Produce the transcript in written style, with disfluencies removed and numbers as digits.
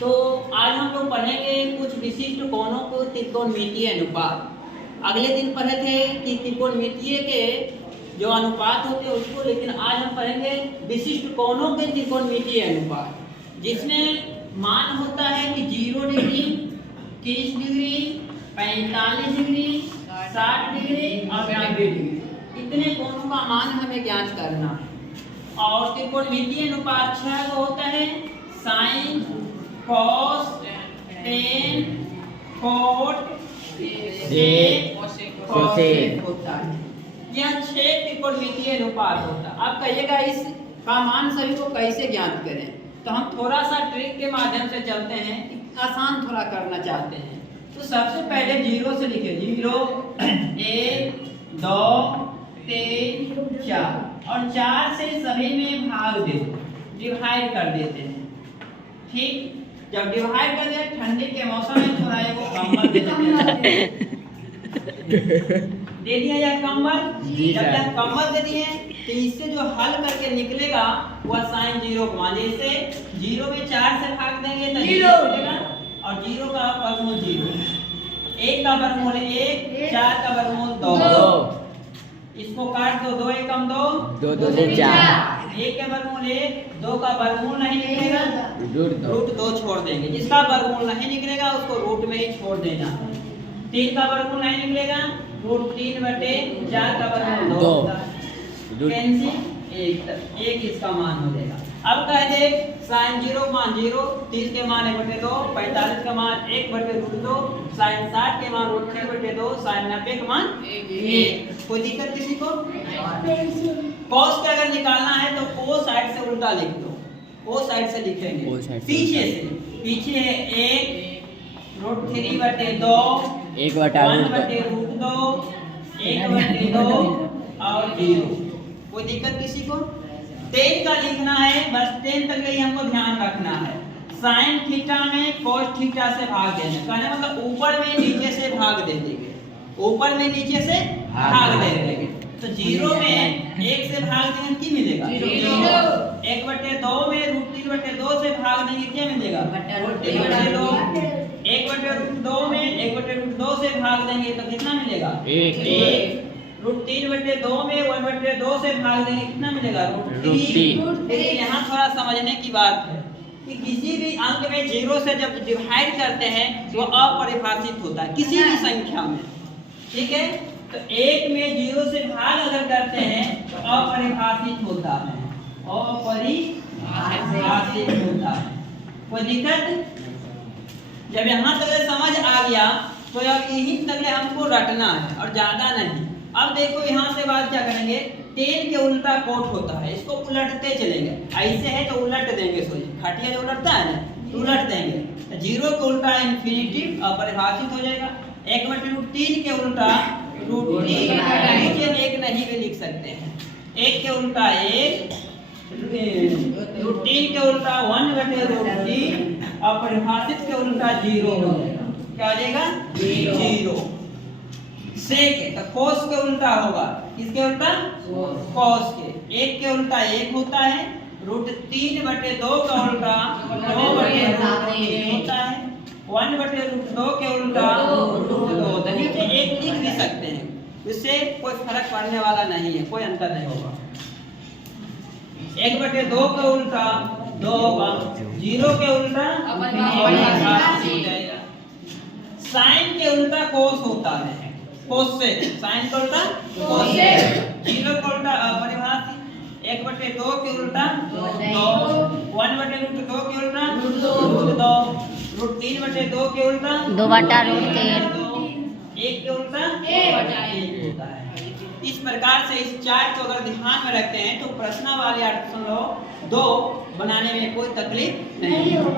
तो आज हम लोग पढ़ेंगे कुछ विशिष्ट कोणों को त्रिकोणमितीय अनुपात। अगले दिन पढ़े थे कि त्रिकोणमितीय के जो अनुपात होते हैं उसको, लेकिन आज हम पढ़ेंगे विशिष्ट कोणों के त्रिकोणमितीय अनुपात, जिसमें मान होता है कि 0 डिग्री, 30 डिग्री, 45 डिग्री, 60 डिग्री और 90 डिग्री। इतने कोणों का मान हमें ज्ञात करना है। और त्रिकोणमितीय अनुपात 6 होता है, sine, cos, tan, cot, cosec होता है। यह 6 त्रिकोणमितीय अनुपात होता है। अब कहिएगा इस का मान सभी को कैसे ज्ञात करें, तो हम थोड़ा सा ट्रिक के माध्यम से चलते हैं, आसान थोड़ा करना चाहते हैं। तो सबसे पहले 0 से लिखे, 0, 1, 2, 3, 4 और 4 से सभी में भाग दे दो, डिवाइड कर देते हैं। ठीक, जब डिवाइड कर दिया, ठंडी के मौसम में थोड़ा एक कंबल दे देते हैं। दे दिया या कंबल, जब तक कंबल दे दिए तो इससे जो हल करके निकलेगा वह साइन 0 को मान, जैसे 0 में 4 से भाग देंगे तो 0 मिलेगा और 0 का वर्गमूल 0, 1 का वर्गमूल 1, 4 का वर्गमूल 2। इसको काट दो, 2 एकम 2, 2 2 4, 1 का वर्गमूल 1, 2 का वर्गमूल नहीं निकलेगा, रूट 2 छोड़ देंगे। जिसका वर्गमूल नहीं निकलेगा उसको रूट में ही छोड़ देना। 3 का वर्गमूल नहीं निकलेगा, रूट 3/4 का वर्गमूल 2, कैंसिल 1 इसका मान हो जाएगा। अब कह दे साइन 0 का मान 0, 30 के मान 1/2, 45 का मान 1/√2, साइन 60 के मान √3/2, साइन 90 का मान 1। कोई दिक्कत किसी को? कॉस का अगर निकालना है तो को साइड से उल्टा लिख दो, को साइड से लिखेंगे, पीछे से। पीछे है 1 √3/2, 1/√2, 1/2 और 0। कोई दिक्कत किसी को? 10 का लिखना है, बस 10 तक ही हमको ध्यान रखना है। साइन थीटा में कोस थीटा से भाग देना, कहने मतलब ऊपर में नीचे से भाग दे देंगे, ऊपर में नीचे से भाग दे देंगे। तो 0 में 1 से भाग देंगे क्या मिलेगा? 0। 1/2 में √3/2 से भाग देंगे क्या मिलेगा? √3/2। 1/2 में 1/2 से भाग देंगे तो कितना मिलेगा? 1। √3/2 में 1/2 से भाग देंगे कितना मिलेगा? √3। यहाँ थोड़ा समझने की बात है कि किसी भी अंक में 0 से जब डिवाइड करते हैं तो अपरिभाषित होता है किसी भी संख्या में। ठीक है, तो 1 में 0 से भाग अगर करते हैं तो अपरिभाषित होता है, अपरिभाषित होता है। कोई दिक्कत? जब यहाँ तक समझ आ गया तो अब यहीं तक हमको रटना है और ज्यादा नहीं। अब देखो यहाँ से बात क्या करेंगे, 10 के उल्टा कोट होता है, इसको उलटते चलेंगे। ऐसे है तो उलट देंगे, सोचिए खटिया जो उलटता है ना, तो उलट देंगे। 0 के उल्टा इन्फिनिटिव अपरिभाषित हो जाएगा। 1/√3 के उल्टा √3, नीचे 1 नहीं भी लिख सकते हैं। 1 के उल्टा 1, √3 के उल्टा 1/√3, अपरिभाषित के उल्टा 0 हो जाएगा। क्या हो जाएगा? 0। सेक है तो कोस के उल्टा होगा, किसके उल्टा? कोस के। 1 के उल्टा 1 होता है, √3/2 का उल्टा 2/√3 होता है, 1/√2 के उल्टा √2। नीचे 1 लिख भी सकते हैं, इससे कोई फर्क पड़ने वाला नहीं है, कोई अंतर नहीं होगा। 1/2 का उल्टा 2 होगा, 0 के उल्टा हो जाएगा। साइन के उल्टा कोस होता है, कोस से साइन का उल्टा कोस से। 0 का उल्टा अपरिभाषित, 1/2 के उल्टा 2, 1/√2 के उल्टा √2, √3/2 के उल्टा 2/√3, 1 के उल्टा 1 होता है। इस प्रकार से इस चार्ट को अगर ध्यान में रखते हैं तो प्रश्नावली 8.2 बनाने में कोई तकलीफ नहीं होगी।